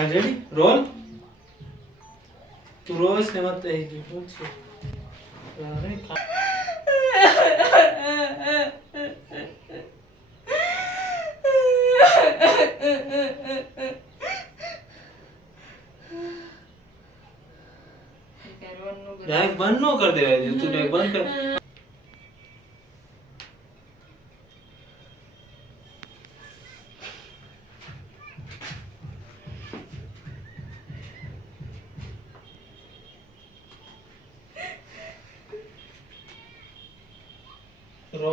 હા ready role તું રોજ ને મત એ શું છે અરે डायरेक्ट बंद नो कर दे रहे तू डायरेक्ट बंद कर रो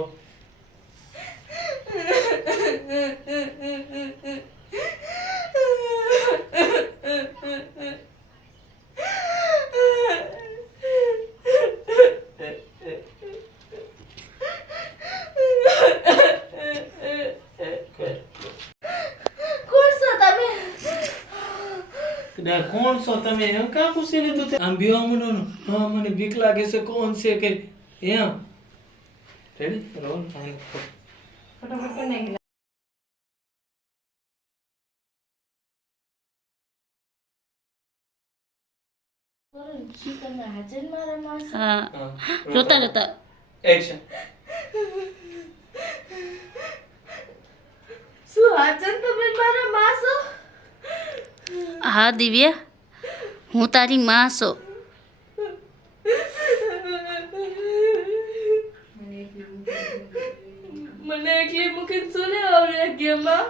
कौन सो तमे एम का पूछी ले तो आम बीवा मनो हां मने बीक लागे से कौन से के एम रेडी रोल फाइन फटाफट करने की हाँ रोता रोता एक्शन સુહાજન તમે મારા માં છો હા દિવ્યા હું તારી માં છો મને એકલી મૂકીને શું લેવા આવ્યા ગેમમાં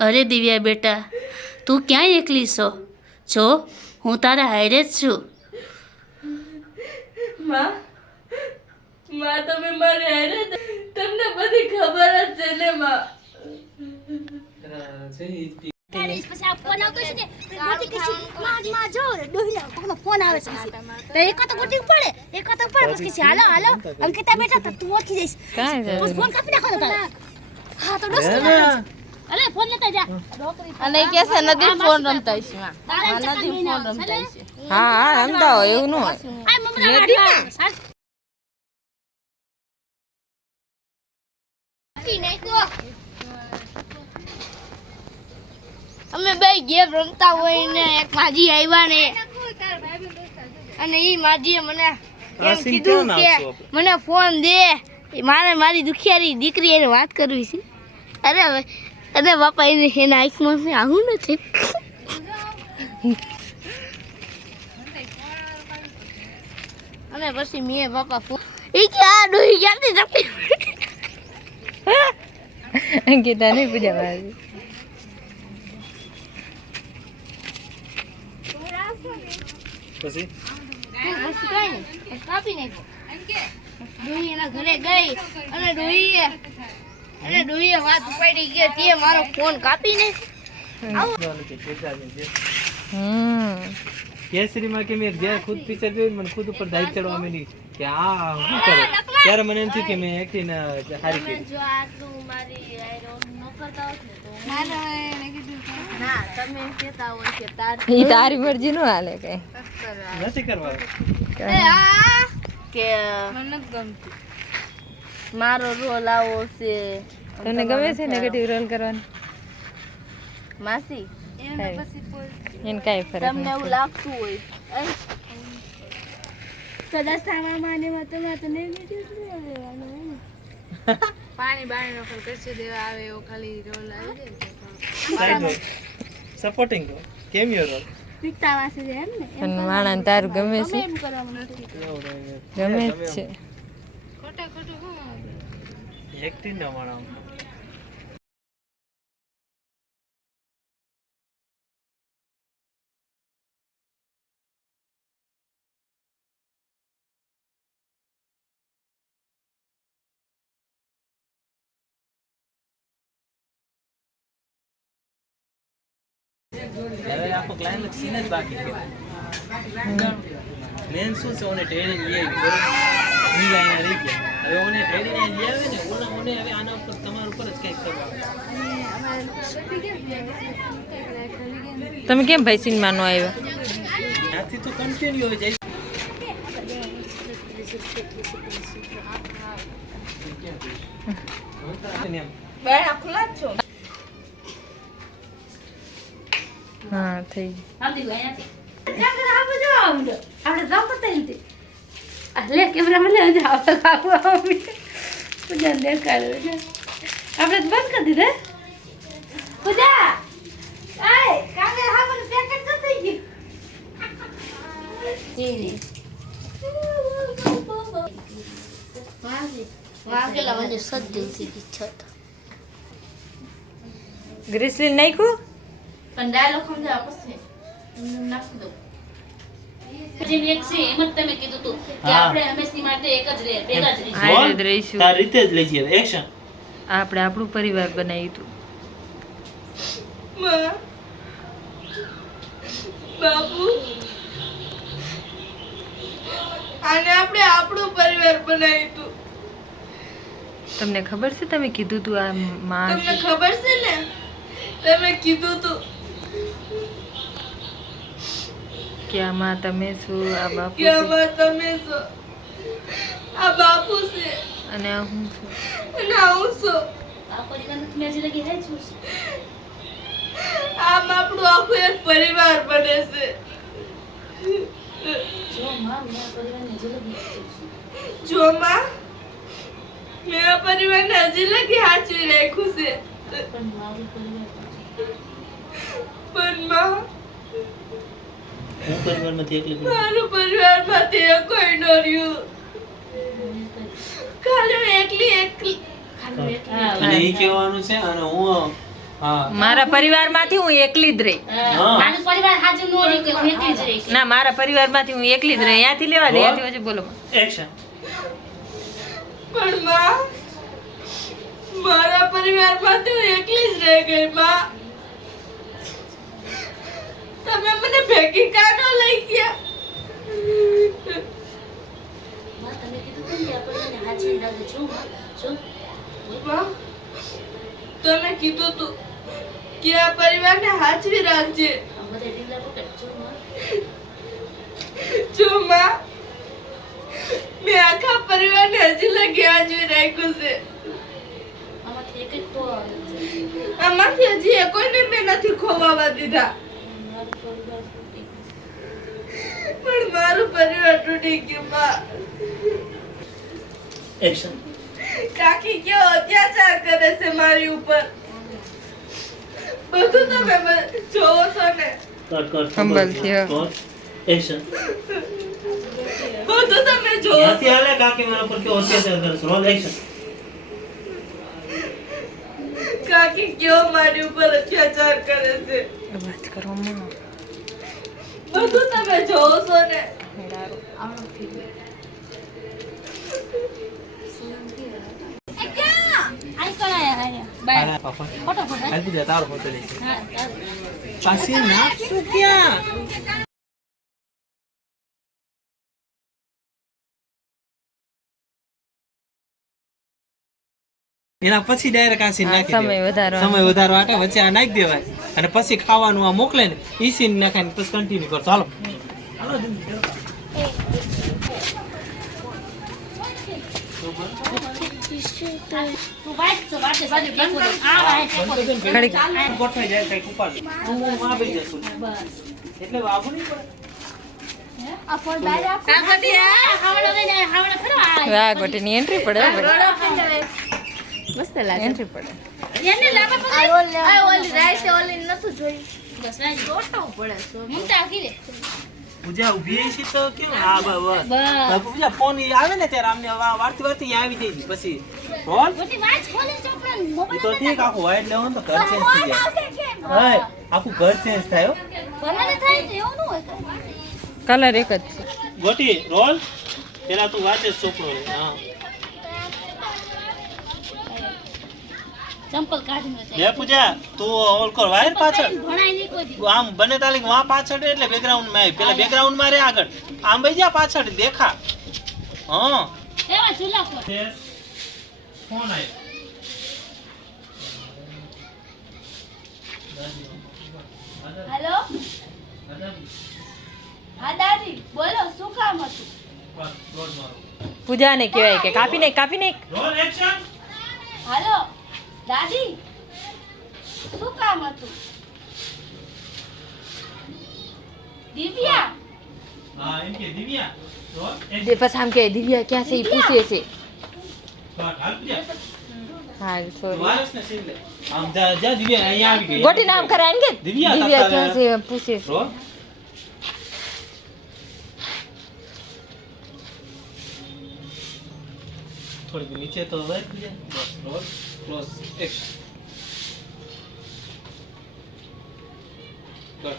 અરે દિવ્યા બેટા તું ક્યાં એકલી છો જો હું તારા હારે જ છું માં માં તમે મારે હારે તમને બધી ખબર જ છે ને માં પછી આ ફોન આવતો છે ને તો ગોટી કીસી માં જો ડોહીલા કોનો ફોન આવે છે તો એક તો ગોટી પડે એક તો પડે પછી કીસી હાલો હાલો અંકિતા બેટા તો તું ઓળખી જઈશ બસ ફોન કાપી નાખો તો હા તો દોસ્ત અલે ફોન લેતા જા અને કે છે નદી ફોન રમતા છે માં નદી ફોન રમતા છે હા હા રમતા હોય એવું ન હોય આ મમરા નદી નાખો અમે બે ગેમ રમતા હોય ને એક માજી આવ્યા ને અને ઈ માજીએ મને એમ કીધું કે મને ફોન દે મારે મારી દુખિયારી દીકરી એને વાત કરવી છે અરે અરે બાપા એને એના આંખમાં મેં આવું નથી અને પછી મેં બાપા ફોન ઈ કે આ ડોહી ક્યાંથી જતી અંકિતા નહીં પૂજા મારી પછી કાપી નાખ્યો ડોહી એના ઘરે ગઈ અને ડોહીએ વાત ઉપાડી કે તે મારો ફોન કાપીને केसरी में के मैं गया खुद पीछे गई मन खुद ऊपर दाई चढ़वा में नहीं क्या શું કરે ત્યારે મને એમ થયું કે મેં એક્ટિંગ હારી કરી જો આટલું મારી આયરો ન કરતા હોત ને તો ના કીધું ના તમે કહેતા હોય કે ઈ તારી મરજી નો હાલે કઈ નથી કરવા કે મને ગમતું મારો રોલ આવો છે તમને ગમે છે નેગેટિવ રોલ કરવાનો માસી એને કાઈ ફરક તમને એવું લાગતું હોય કદાચ સામા માને મતો નેગેટિવ લેવાનું હોય ને પાણી બાણી નોકર કરશે દેવા આવે એવો ખાલી રોલ આવી side role supporting role cameo role પીતા વાસે છે એમ ને પણ માણસ તારું ગમે છે એમ કરવાનું નથી ગમે જ છે ખોટા ખોટું હું એક્ટિંગ ના માણા હવે આખો ક્લાઇમેક્સ સીન જ બાકી છે મેન શું છે ઓને ટ્રેનિંગ લઈ આવી બરોબર હીરા અહીંયા રહી ગયા હવે ઓને ટ્રેનિંગ લઈ આવે ને ઓને હવે આના ઉપર તમારા ઉપર જ કંઈક કરવાનું તમે કેમ ભાઈ સિનેમા નો આવ્યા ત્યાંથી તો કન્ટિન્યુ હોય જાય બેડા ખુલ્લા જ છો હા થઈ કેમેરા આ બધું આવડે આપણે રમતા નથી આ લે કેમેરામાં લે જ આપણે પૂજા દેખાડે છે આપણે તો બંધ કરી દીધા પૂજા આય કેમેરા આ બધું પેકેટ તો થઈ ગયું વાગેલા મને સજ્જન થી છત ગ્રીસલીન નાખ્યું પણ ડાયલોગ સમજાવ પછી નાખી દો જેમ એક છે એમ જ તમે કીધું તું કે હા. આપણે હંમેશની માટે એક જ રહે ભેગા જ રહીશું હારે જ રહીશું તાર રીતે જ લઈ જઈએ એક્શન આપણે આપણું પરિવાર બનાવ્યું હતું બાબુ આને આપણે આપણો પરિવાર બનાવ્યું તું તમને ખબર છે તમે કીધું તું આ માં તમને ખબર છે ને તમે કીધું તું કે આ માં તમે શું આ બાપુ કે છે આમાં તમે છો આ બાપુ છે અને આ હું છું અને હું છું આ પરિવાર તમે હજી લગી રહે છો આમ આપણું આખું એક પરિવાર બને છે જો માં મેં આ પરિવારને હજી લગી હાચવી રાખ્યું છે પણ માં હું પરિવારમાંથી એકલી મારું પરિવારમાંથી કોઈ ન રહ્યું ખાલી હું એકલી અને એ કહેવાનું છે અને હું હા મારા પરિવારમાંથી હું એકલી જ રહી હા આનું પરિવાર હાજર ન રહ્યું કે હું એકલી જ રહીશ ના મારા પરિવારમાંથી હું એકલી જ રહી ત્યાંથી લેવા દે ત્યાંથી પછી બોલો એક્શન પણ માં મારા પરિવારમાંથી હું એકલી જ રહી ગઈ માં તમે મને ભેગી કાનો લઈ ગયા તમે કીધું કે આપણને હાચવી રાખજો માં તમે કીધું તું કે આ પરિવારને હાચવી રાખજે જો માં મેં આખા પરિવારને હજી લગી હાચવી રાખ્યું છે આમાંથી હજી કોઈને મેં નથી ખોવાવા દીધા પણ મારું પરિવાર તૂટી ગયું માં એક્શન કાકી કેવો અત્યાચાર કરે છે મારી ઉપર બધું તમે જોવો છો ને કટ સંભળથી, હા. એક્શન બધું તમે જોવો ત્યાંથી હાલે કાકી મારા પર કેવો અત્યાચાર કરે છે રોલ એક્શન કાકી કેવો મારી ઉપર અત્યાચાર કરે છે વાત કરો માં બધું તમે જોવો છો ને હાલા પાપા હાલ દે તારો ફોટો લે છે પાછી નાખશું ક્યાં એના પછી ડાયરેક્ટ આ સીન નાખી સમય વધારવાનો. સમય વધારો માટે વચ્ચે આ નાખી દેવાય અને પછી ખાવાનું આ મોકલે ને ઈ સીન નાખાઈને પછી કન્ટિન્યુ કરો ચાલો હાલો જલ્દી. ઘડીક ગોઠવાઈ જાય કઈક ઉપાડ હું માં બેસી જશું એટલે વાગુ નહીં પડે આ ગોટીની એન્ટ્રી પડે મસ્ત લાગે એન્ટ્રી પડે પૂજા ઊભી છે તો કેમ હા બસ પૂજા ફોન આવે ને ત્યારે આમને વારતી વારતી આવી જાય પછી ફોન એ તો ઠીક આખું વાઈટ લેવાનું તો ઘર ચેન્જ થઈ જાય હા આખું ઘર ચેન્જ થાય હો કલર એક જ છે ગોટી રોલ પેલા તું વાંચે ચોપડો રે હા ચંપલ કાઢીને લે પૂજા તું ઓલ કર વાયર પાછળ આમ બને તાલી વા પાછળ એટલે બેકગ્રાઉન્ડ માં આવી પેલા બેકગ્રાઉન્ડ માં રે આગળ આમ બેસી જા પાછળ દેખા હા એવા ચૂલા પર ફોન આવ્યો હેલો હા દાદી બોલો શું કામ હતું પૂજાને કહેવાય કે કાપી નાખ રોલ એક્શન હેલો દાદી શું કામ હતું દિવ્યા હા એમ કે દિવ્યા રોલ પછી આમ કે દિવ્યા ક્યાં છે એ પૂછે છે હાલ પૂજા હા સોરી વાયસ ને સીન લે આમ જા જા દિવ્યા અહીંયા આવી ગઈ ગોટી નામ કરે આને કે દિવ્યા દિવ્યા ક્યાં છે એમ પૂછે છે રોલ થોડી નીચે તો હવે પૂજા બસ રોલ ક્લોઝ એક્શન કર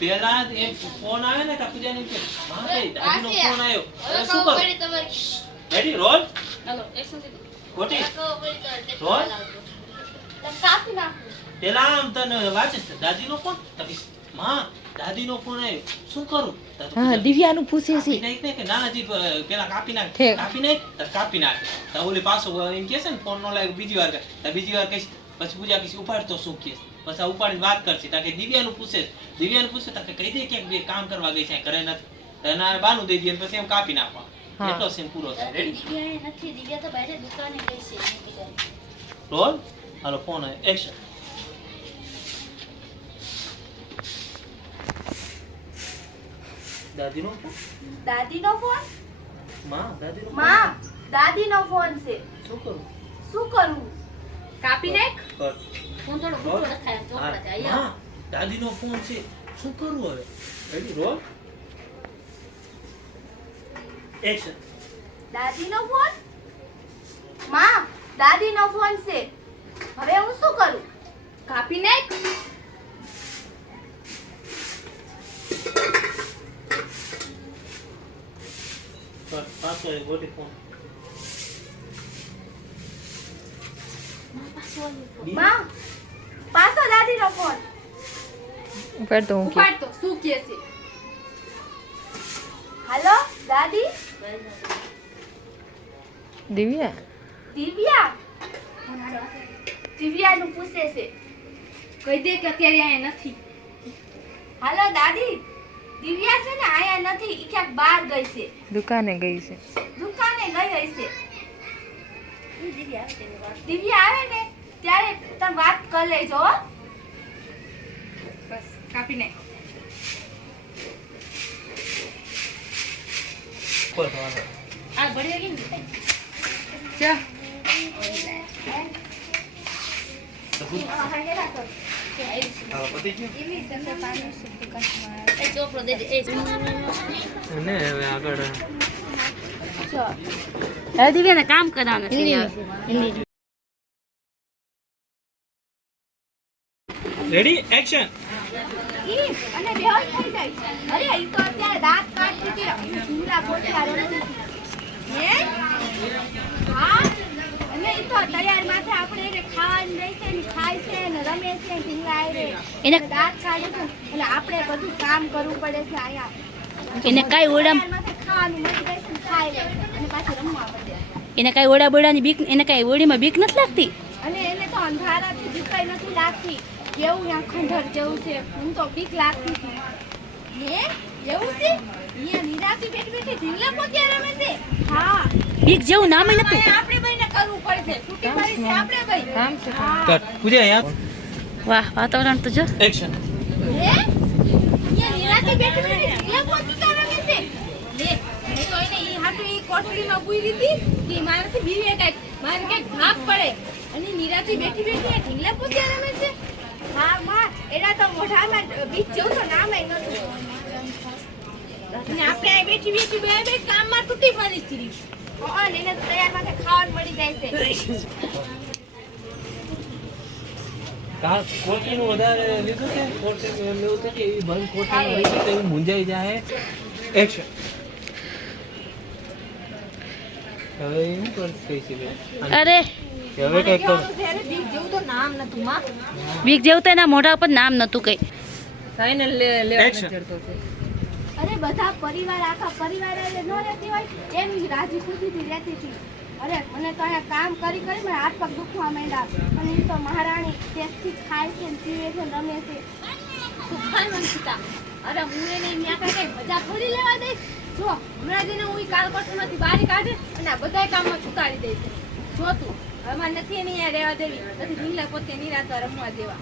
પેલા એ ફોન આવે ને કા પૂજાને કે માં ભાઈ દાદીનો ફોન આવ્યો હવે શું કરું રેડી રોલ હાલો એક્શન દીધું ગોટી રોલ કાપી નાખો પેલા આમ તને વાંચે છે દાદીનો ફોન તબી માં દાદીનો ફોન આવ્યો શું કરું હા દિવ્યાનું પૂછે છે નહીં કે ના હજી પેલા કાપી નાખ ઠીક. કાપી નાખ તો કાપી નાખ તો ઓલી પાછો એમ કહે છે ને ફોન નો લાગે બીજી વાર તો બીજી વાર કહીશ પછી પૂજા કહીશ ઉપાડ તો શું કહેશ પછી આ ઉપાડીને વાત કરશે તાકે દિવ્યાનું પૂછે તાકે કહી દે કે બે કામ કરવા ગઈ છે ઘરે નથી તો એના બાનું દઈ દે પછી એમ કાપી નાખવા હા. એટલો સીન પૂરો થાય રેડી દિવ્યા નથી દિવ્યા તો બહાર દુકાને ગઈ છે રોલ હાલો ફોન આવ્યો એક્શન દાદીનો ફોન દાદીનો ફોન માં દાદીનો ફોન. માં દાદીનો ફોન છે શું કરું શું કરું કાપી નાખ કર ફોન થોડો ઊંચો રખાય ચોપડા છે અહીંયા હા દાદીનો ફોન છે શું કરવું હવે રેડી રોલ એક્શન દાદીનો ફોન માં દાદીનો ફોન છે હવે હું શું કરું કાપી નાખ કર પાછો એ ગોટી ફોન માં પાછો દાદીનો ફોન ઉપાડ તો હું કે ઉપાડ તો શું કહે છે હાલો દાદી દિવ્યા દિવ્યા દિવ્યાનું પૂછે છે કહી દે કે અત્યારે અહીંયા નથી હાલો દાદી દિવ્યા છે ને અહીંયા નથી ઈ ક્યાંક બહાર ગઈ છે દુકાને ગઈ છે દુકાને ગઈ હશે દિવ્યા આવે ને ત્યારે તમે વાત કરી લેજો હો. બસ કાપી નાખ પર વાંધો આ બળી ગઈ ને ચા તો પૂછ હા પતિ ગયું એ ચોપડો દેજે એ ને હવે આગળ હવે દિવ્યાને કામ કરવાનું છે યાર. રેડી એક્શન ઈ અને બેહોશ થઈ જાય. અરે ઈ તો અત્યારે દાંત કાઢતી હતી. ઢીંગલા પોચા રમતી હતી. હે? હા. અને ઈ તો તૈયાર માથે આપણે એને ખાવાનું દઈ છે ને ખાય છે ને રમે છે ને ઢીંગલા આયરે. એને- અને દાંત કાઢે છે એટલે આપણે બધું કામ કરવું પડે છે અહીંયા. એને કાંઈ ઓરડા તૈયાર માથે ખાવાનું મળી જાય છે ને ખાઈ લે છે. અને પાછી રમવા પડે. એને કાંઈ ઓરડા બોરડાની બીક એને કાંઈ ઓરડીમાં બીક નથી લાગતી અને એને તો અંધારાથી બીકાઈ નથી લાગતી. કેવું ત્યાં ખંડર જેવું છે. મને તો બીક લાગતી હતી. હે? એવું છે? અહીંયા નિરાંતે બેઠી બેઠી ઢીંગલા પોતિયા રમે છે. હા. બીક જેવું નામ ય નતું આપણે બેયને કરવું પડશે. છૂટી પડી છે આપણે બેય. કામ છે હા. કર પૂજા અહીંયા વાહ વાતાવરણ તો જો એક્શન હે? અહીંયા નિરાંતે બેઠી બેઠી ઢીંગલા પોતિયા રમે છે. લે, મેં તો એને ઈ હાટુ ઈ કોઠડીમાં પૂરી દીધી કે મારાથી બીવે કાંઈક. મારે કાંઈક ભાગ પડે. અને નિરાંતે બેઠી બેઠી આ ઢીંગલા પોતિયા રમે છે. હા માં એના તો મોઢામાં બીજ જેવું તો નામે નતું. અને આપણે અહીં બેઠી બેઠી બે બે કામમાં તૂટી પડી હતી. અને એને તો તૈયાર માથે ખાવાનું મળી જાય છે. કા કોટીનું વધારે લીધું છે કોટીનું એમ એવું થાય કે એવી બંધ કોટીનું રહી છે તો એવું મૂંઝાઈ જાય એક્શન હવે એવું કરતી કઈ છે અરે હવે કઈ કર ત્યારે બીજ જેવું તો નામ નતું માં. બીક જેવું તો એના મોઢા ઉપર નામ નતું કઈ ફાઇનલ લેવા Action. ચડતો છે અરે બધા પરિવાર આખા પરિવાર એટલે ન રહેતી હોય એમ રાજી ખુશીથી રહેતી હતી. અરે મને તો અહીંયા કામ કરી કરી મને હાથ પગ દુખવા માંડ્યા. અને એ તો મહારાણી ટેસ્ટથી ખાય છે ને પીવે છે ને રમે છે. તું ખાય મને સીતા. અરે હું એને ત્યાં કઈ મજા થોડી લેવા દઈશ. જો હમણાં જઈને હું ઈ કાલકોઠમાંથી બારી કાઢે અને આ બધાય કામમાં ચૂકાડી દઈશ. જો તું હવે મારે નથી એને અહીંયા રહેવા દેવી. નથી ઢીંગલા પોતે નિરાંત રમવા દેવા.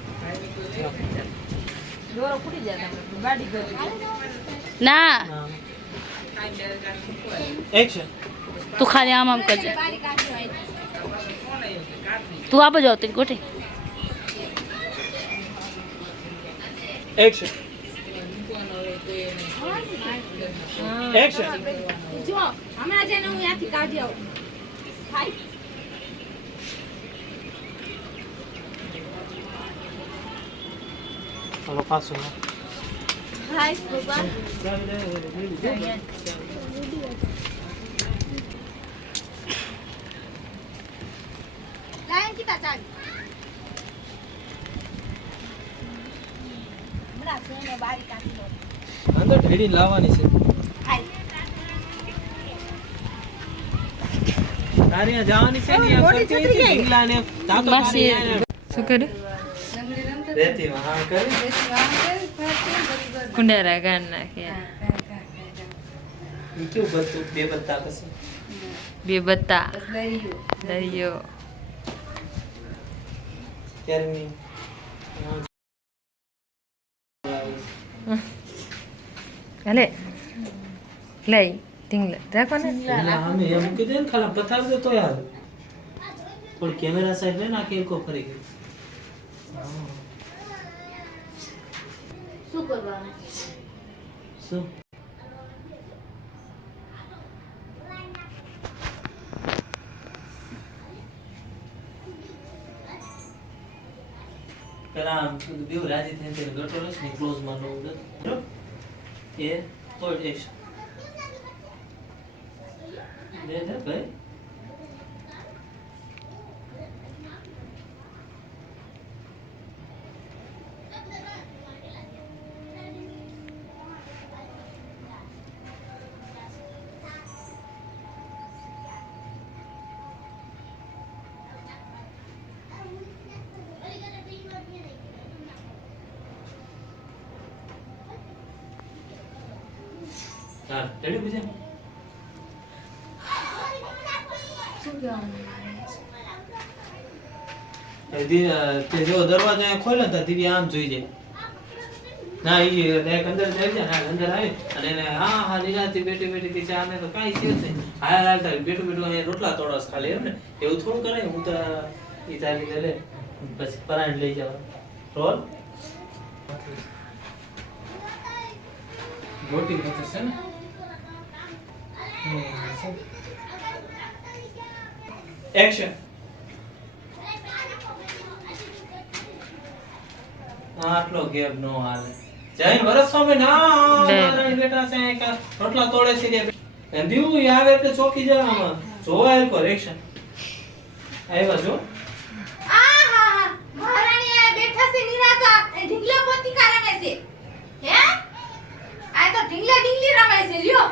દોરો ફૂટી જાય તમે ગાડી કરી ના એક્શન તું ખાલી આમ કરજે તું આ બાજુ આવતી ગોઠી એક્શન એક્શન જો હમણાં જઈને હું ત્યાંથી કાઢી આવું હાલો પાછો હાય બાબા લાઈન કીધા ચાલ હમણાં જોઈને બારી કાઢી લો અંદર ઢેડી લાવવાની છે તારી આ જવાની છે ને આ કરતી હતી ઢીંગલા ને તાતો મારી આને શું કર્યું રેતી હા કરી કુંડારા ગાન નાખ્યા ઈ કેવું બધું બે બત્તા પછી બે બત્તા દરિયો ત્યારની હાલે લઈ ઢીંગલા રાખો ને અમે એમ કીધું ને ખાલી પથાર દે તો યાર પણ કેમેરા સાઈડ ને નાખી એકો ફરી ગઈ શું કરવાનું શું પેલા દેવ રાજી થઈને તેને ગટો લઈશ ને ક્લોઝ માં નો એ તો એક્શન દે દે ભાઈ હા રેડી પૂજા તે જો દરવાજો અહીંયા ખોલ્યો તો દિવ્ય આમ જોઈ જાય ના ઈ ડાયરેક્ટ અંદર જઈ જાય ના અંદર આવી અને એને હા હા નિરાતી બેઠી બેઠી તી ચા ને તો કાઈ થયું છે હા હાલતા બેઠું બેઠું અહીંયા રોટલા તોડસ ખાલી એમ ને એવું થોડું કરાય હું તો ઈ તારી લે પછી પરાણ લઈ જાવ રોલ ગોટી ગોતી છે ને એક્શન આટલો ગેપ નો હાલે જૈન વરસ સ્વામી ના નારાયણ બેટા છે એક રોટલા તોડે છે કે દીવું ઈ આવે એટલે ચોકી જવામાં જોવા એલ કોર એક્શન આવ્યા જો આહા મહારાણી આ બેઠા છે નિરાતા એ ઢીંગલા પોતિકા રમે છે હે આ તો ઢીંગલી રમાય છે લ્યો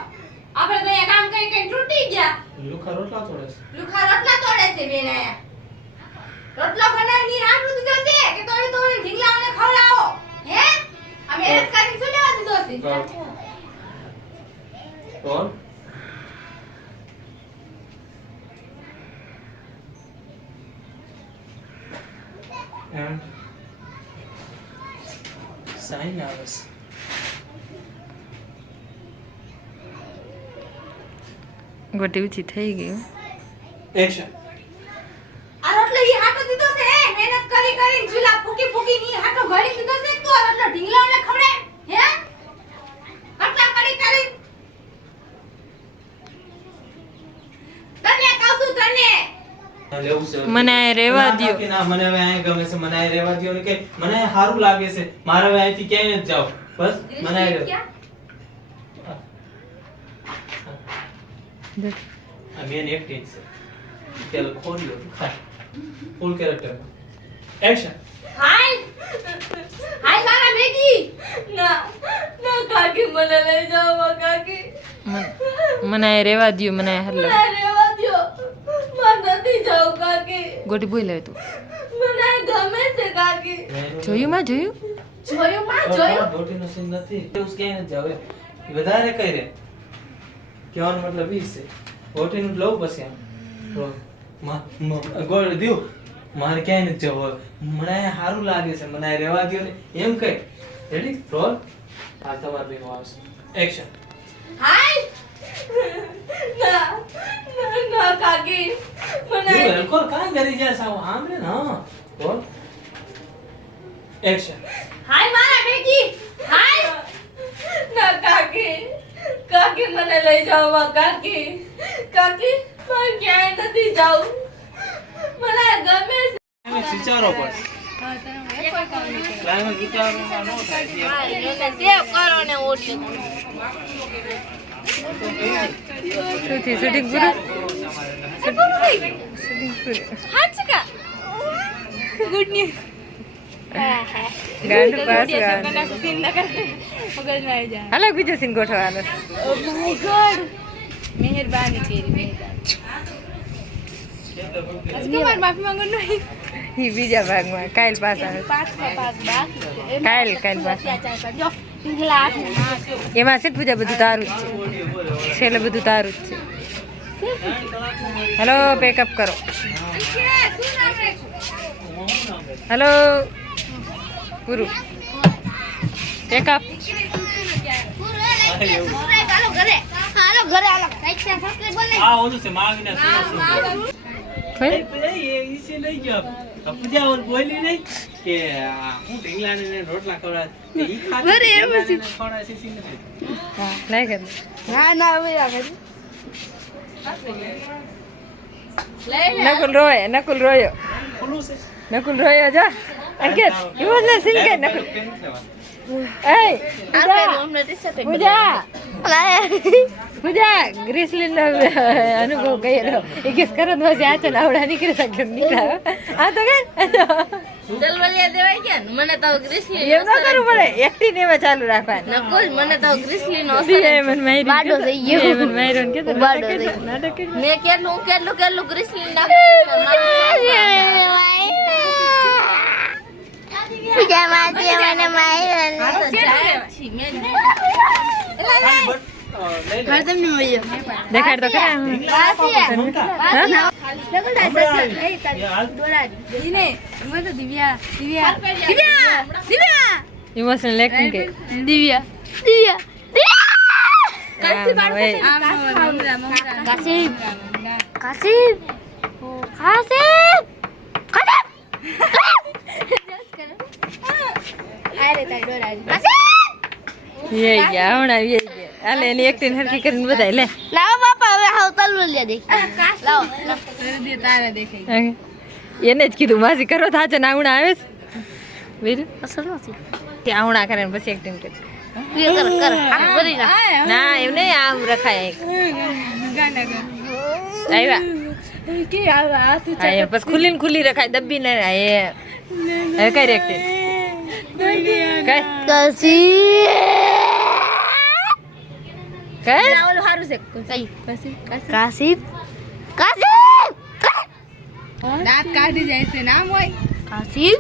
આપણે તો એક કામ કઈ કઈ તૂટી ગયા લુખા રોટલા તોડે છે લુખા રોટલા તોડે છે બેન આયા રોટલો બનાવી હારું દીધો છે કે તોડી તોડી ઢીંગલાઓને ખવડાવો હે અમે એરસ કાઢી શું લેવા દીધો છે કોણ એમ સાઈન આવે છે ગોટી ઊંચી થઈ ગઈ એક્શન આ રોટલો ઈ હાટો દીધો છે મહેનત કરી કરીને ચૂલા ફૂકી ફૂકી ની હાટો ઘડી દીધો છે તો આ રોટલો ઢીંગલાઓને ખવડાય હે કટલા કરી કરી તને કાસુ તને લેવું છે મને આ રહેવા ના, દ્યો. કે ના મને હવે અહીં ગમે છે મને અહીં રહેવા દ્યો ને કે મને અહીં સારું લાગે છે મારે હવે અહીંથી ક્યાંય નથી જાવ બસ મને અહીં રહેવા. આ મેન એક્ટિંગ છે પેલ ખોલ્યો ખાય ફૂલ કેરેક્ટર એક્શન હાય હાય મારા બેગી ના ના કાકી મને લઈ જાઓ કાકી મને આ રહેવા દ્યો મને આ હલ્લો રેવા દ્યો મને નથી જાવ કાકી ગોટી બોલ હવે તું મને ગમે છે કાકી જોયું માં જોયું જોયું માં જોયું ડોટીનો સીન નથી એવું ક્યાંય નથી જાવ એ વધારે કઈ રે કહેવાનો મતલબ ઈ છે ડોટીનું લઉં પછી આમ ગોળ દીવ મારે ક્યાંય નથી જવું મને અહીંયા સારું લાગે છે મને અહીંયા રહેવા દ્યો ને એમ કઈ રેડી રોલ આ તમાર બેનો આવશે એક્શન હાય ના કાકી મને બિલકુલ કામ કરી જાય સાવ આમને ના રોલ એક્શન હાય મારા બેટી હાય ના કાકી કાકી મને લઈ જાઓ માં કાકી કાકી મારે ક્યાંય નથી જાવું મને ગમે છે એમ વિચારો પડશે ક્લાઇમેક્સ વિચારવામાં ન થાય સેવ કરો ને ઓટી શું થયું શૂટિંગ પૂરું હાચકા ગુડ ન્યૂઝ ગાંડ પાસ સીન ન કર મગજમાં આવી જાય હાલો બીજો સીન ગોઠવવાનો ઓ માય ગોડ મહેરબાની કરી મહેરબાની આજ કમાર માફી માંગો નહીં ઈ બીજા ભાગમાં કાલ પાસ આવે પાસ બાકી કાલ પાસ જો પિંગલા એમાં છે પૂજા બધું તારું જ છે છેલ્લે બધું તારું જ છે હેલો પેકઅપ કરો હેલો પૂરું પેકઅપ હાલો ઘરે હાલો લાઈક શેર સબસ્ક્રાઇબ બોલ આ ઓલું છે માવીના એ ઈસી લઈ ગયો પૂજા ઓર બોલી નહીં કે હું ઢીંગલાને રોટલા ખવડા ઈ ખાતે અરે એમ જ. ખવડા છે સીન નથી નહીં કર ના હવે રાખે નકુલ રોય નકુલ રોયો ખુલ્લું છે નકુલ રોયો જા અંકિત ઇમોશનલ સીન કે નકુલ એય પૂજા પૂજા ગ્રીસલિન અનુભવ કહેલો એ કિસ કરો તો આ તો આવડા નીકળી શકે નીકળા આ તો કે દલવલિયા દેવાય કે મને તો ગ્રીસલી એમ ન કરવું પડે એક્ટિંગ એમાં ચાલુ રાખવાનું નકુલ મને તો ગ્રીસલી નો એમન મારી બાડો થઈ ગયો. એમન મારી કે તો બાડો થઈ ગયો. નાટક મેં કેટલું ગ્રીસલી નાખ્યું પૂજા માજી મને દેખાડ તો ખરા ઇમોશનલ એક્ટિંગ કે દિવ્યા કાશી ये ગયા હમણાં ये ગયા હાલે એની એક્ટિંગ હરકી કરીને બતાય લે લાવો બાપા હવે હાવ તલવલિયા દે લાવો એને જ કીધું માસી કરો થાચે નાવણા આવે છે વીર અસર નથી તે આવણા કરે ને પછી એક્ટિંગ કરે કર હાથ ભરી નાખ ના એમ નહીં આમ રખાય આવ્યા બસ ખુલ્લી ને ખુલ્લી રખાય દબ્બી ને હવે કઈ એક્ટિંગ કઈ કસી કઈ ઓલું હારું છે કઈ કાશી દાંત કાઢી જાય છે નામ હોય કાશી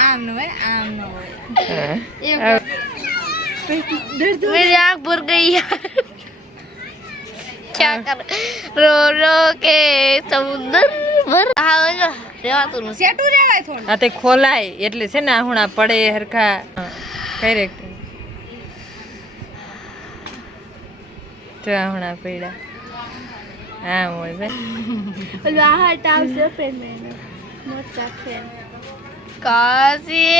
આમ નો હોય मेरी आँख भर गई यार क्या कर रो रो के समुद्र भर રેવાતું નથી સેટું રેવાય થોડું આ તે ખોલાય એટલે છે ને આહુણા પડે હરખા કઈ એક્ટિંગ તો આહુણા પડ્યા હા હોય ભાઈ ઓલો આ ટાવ છે પેન મેને મોટા ફેન કાસી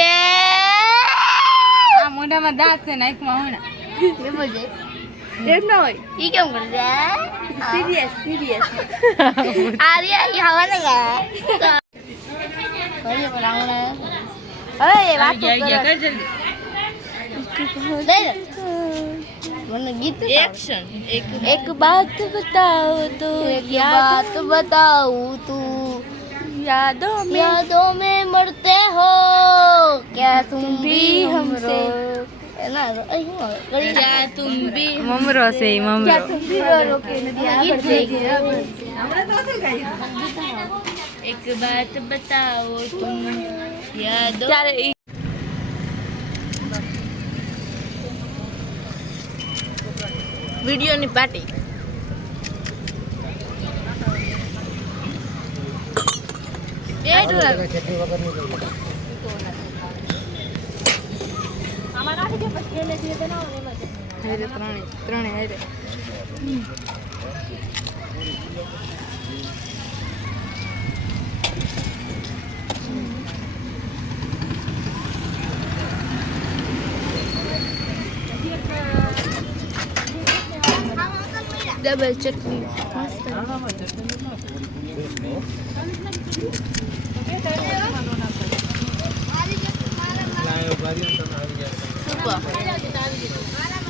આ મોઢામાં દાંત છે નાકમાં હોણા એમ જ એમ ના હોય ઈ કેમ કરે છે સિરિયસ આર્યા ઈ હવા ને ગયા ઓય બનાવણા ઓય વાત કર મને ગીત એક્શન એક બાત બતાઓ તો यादों में मरते हो क्या तुम भी हमसे क्या तुम भी મમરો છે ઈ મમરો क्या तुम भी रो के एक बात बताओ तुम यादों वीडियो ની પાર્ટી આમાં નાખી દે પછી પહેલેથી બનાવો ને એમાં હારે ત્રણે હારે ડબલ ચટણી લાયો ભારી તમે આવી ગયા. સુપર